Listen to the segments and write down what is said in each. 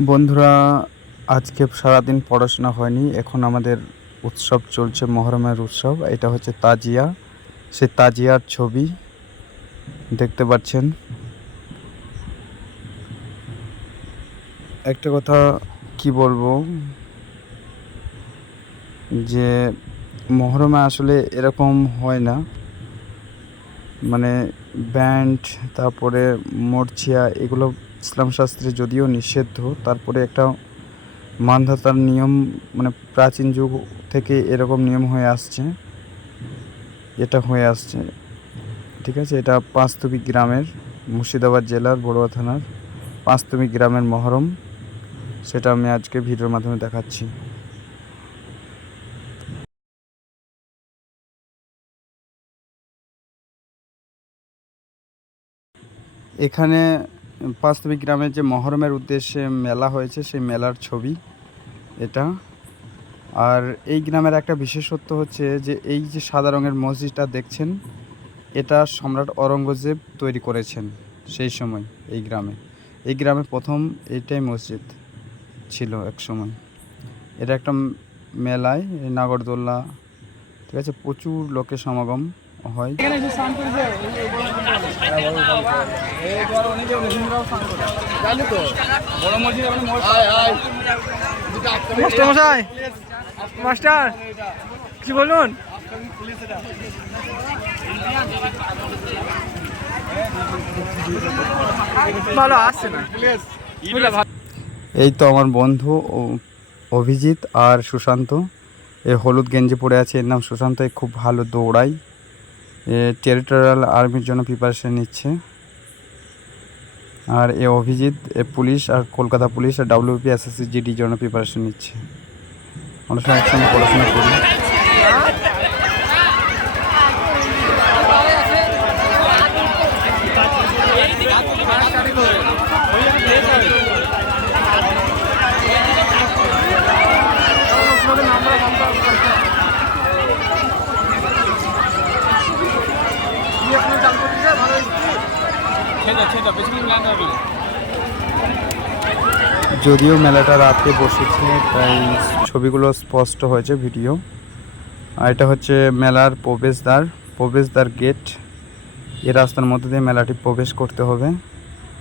বন্ধুরা, আজকে সারাদিন পড়াশোনা হয়নি, এখন আমাদের উৎসব চলছে, মহরমের উৎসব, এটা হচ্ছে তাজিয়া। সে তাজিয়ার ছবি দেখতে পাচ্ছেন। একটা কথা কি বলব, যে মহরমে আসলে এরকম হয় না। মানে ব্যান্ড, তারপরে মরছিয়া এগুলো ইসলাম শাস্ত্রে যদিও নিষিদ্ধ, তারপরে একটা মানধাতার নিয়ম মানে প্রাচীন যুগ থেকে এরকম নিয়ম হয়ে আসছে। এটা হয়ে আসছে। ঠিক আছে? এটা পাঁচতুবি গ্রামের, মুর্শিদাবাদ জেলার, বড়ুয়া থানার পাঁচতুবি গ্রামের মহরম। সেটা আমি আজকে ভিডিওর মাধ্যমে দেখাচ্ছি। এখানে পাঁচতবি গ্রামের যে মহরমের উদ্দেশ্যে মেলা হয়েছে, সেই মেলার ছবি এটা। আর এই গ্রামের একটা বিশেষত্ব হচ্ছে যে এই যে সাদা রঙের মসজিদটা দেখছেন, এটা সম্রাট অরঙ্গজেব তৈরি করেছেন সেই সময় এই গ্রামে। এই গ্রামে প্রথম এইটাই মসজিদ ছিল এক সময়। এটা একটা মেলায় নাগরদোল্লা, ঠিক আছে, প্রচুর লোকের সমাগম। হয়। মাস্টারমশাই মাস্টার কি বলুন? ভালো আসছে না? এই তো আমার বন্ধু অভিজিৎ আর সুশান্ত। এ হলুদ গেঞ্জি পরে আছে এর নাম সুশান্ত খুব ভালো দৌড়ায়। টেরিটোরিয়াল আর্মির জন্য প্রিপারেশন নিচ্ছে। আর এ অভিজিৎ, এ পুলিশ আর কলকাতা পুলিশ আর ডাব্লিউপি এসএসসি জিডির জন্য প্রিপারেশন নিচ্ছে। আমরা সবাই একসঙ্গে পড়াশোনা করি। যদিও মেলাটা রাতে বসেছে, তাই ছবিগুলো স্পষ্ট হয়েছে ভিডিও। আর এটা হচ্ছে মেলার প্রবেশদ্বার প্রবেশদ্বার গেট। এ রাস্তার মধ্যে দিয়ে মেলাটি প্রবেশ করতে হবে।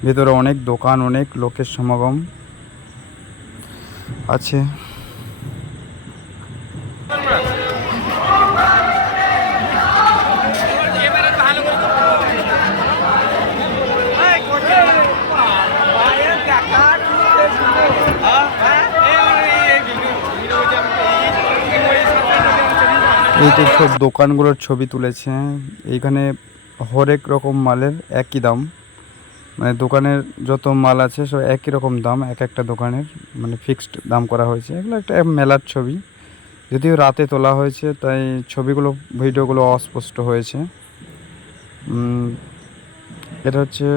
ভেতরে অনেক দোকান, অনেক লোকের সমাগম আছে। এই তো সব দোকানগুলোর ছবি তুলেছে, এইখানে হরেক রকম মালের একই দাম। মানে দোকানের যত মাল আছে, সব একই রকম দাম, এক একটা দোকানের মানে ফিক্সড দাম করা হয়েছে। এগুলো একটা মেলার ছবি। যদিও রাতে তোলা হয়েছে, তাই ছবিগুলো, ভিডিওগুলো অস্পষ্ট হয়েছে। এটা হচ্ছে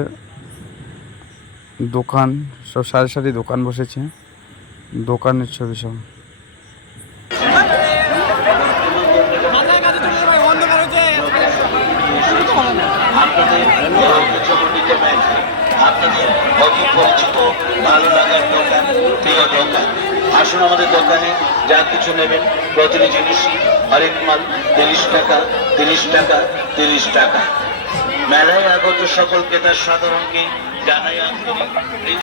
দোকান, সব সারি সারি দোকান বসেছে। দোকানের ছবি সব। আপনাদের অতি পরিচিত ভালো লাগার দোকান প্রিয় দোকান আসুন আমাদের দোকানে, যা কিছু নেবেন, প্রতিটি জিনিসই। হরেক মাল, তিরিশ টাকা তিরিশ টাকা তিরিশ টাকা। মেলায় আগত সকল ক্রেতার সাধারণকে জানাই আন্তরিক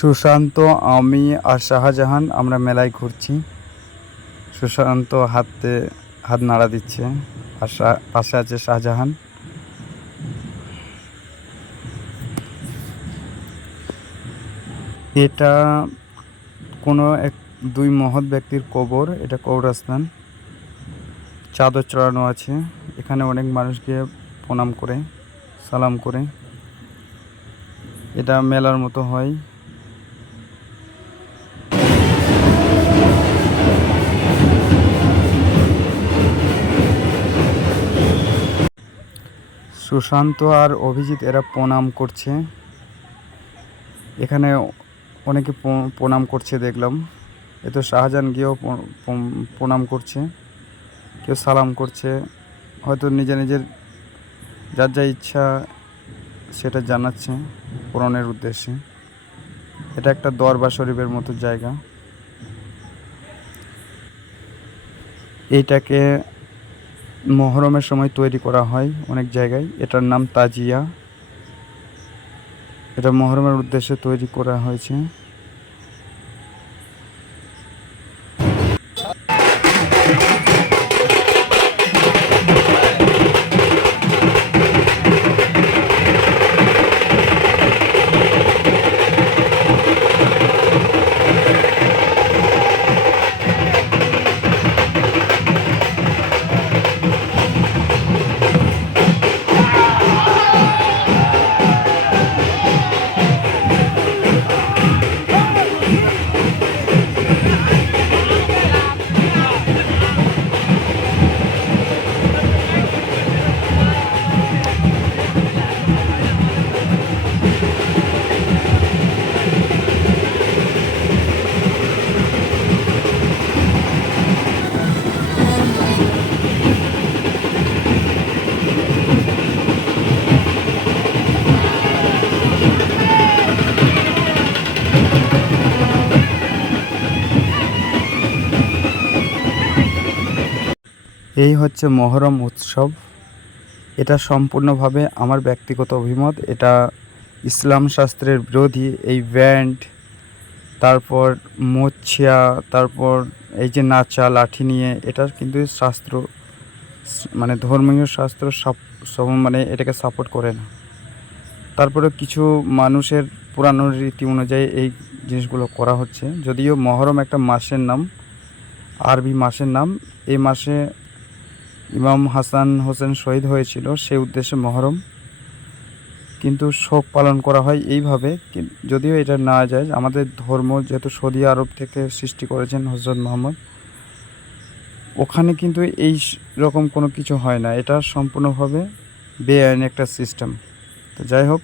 সুশান্ত, আমি আর শাহজাহান আমরা মেলায় ঘুরছি। সুশান্ত হাতে হাত নাড়া দিচ্ছে, আর পাশে আছে শাহজাহান। এটা কোনো এক, দুই মহৎ ব্যক্তির কবর, এটা কবরস্থান। চাদর চড়ানো আছে, এখানে অনেক মানুষকে প্রণাম করে, সালাম করে। এটা মেলার মতো হয়। সুশান্ত আর অভিজিৎ এরা প্রণাম করছে। এখানে অনেকে প্রণাম করছে দেখলাম। এ তো শাহজাহান গিয়েও প্রণাম করছে। কেউ সালাম করছে। হয়তো নিজের নিজের যার যা ইচ্ছা সেটা জানাচ্ছে পূরণের উদ্দেশ্যে। এটা একটা দরবার শরীফের মতো জায়গা। এইটাকে মহরমের সময় তৈরি করা হয় অনেক জায়গায়। এটার নাম তাজিয়া। এটা মহরমের উদ্দেশ্যে তৈরি করা হয়েছে। এই হচ্ছে মহরম উৎসব। এটা সম্পূর্ণভাবে আমার ব্যক্তিগত অভিমত। এটা ইসলাম শাস্ত্রের বিরোধী। এই ব্যান্ড, তারপর মোচ্ছিয়া তারপর এই যে নাচা, লাঠি নিয়ে, এটা কিন্তু শাস্ত্র মানে ধর্মীয় শাস্ত্র সব- মানে এটাকে সাপোর্ট করে না। তারপরে কিছু মানুষের পুরানো রীতি অনুযায়ী এই জিনিসগুলো করা হচ্ছে। যদিও মহরম একটা মাসের নাম, আরবি মাসের নাম, এই মাসে ইমাম হাসান হোসেন শহীদ হয়েছিল, সেই উদ্দেশ্যে মহরম। কিন্তু শোক পালন করা হয় এইভাবে যদিও এটা না যায়, আমাদের ধর্ম যেহেতু সৌদি আরব থেকে সৃষ্টি করেছেন হজরত মোহাম্মদ, ওখানে কিন্তু এই রকম কোনো কিছু হয় না। এটা সম্পূর্ণভাবে বেআইনি একটা সিস্টেম তো যাই হোক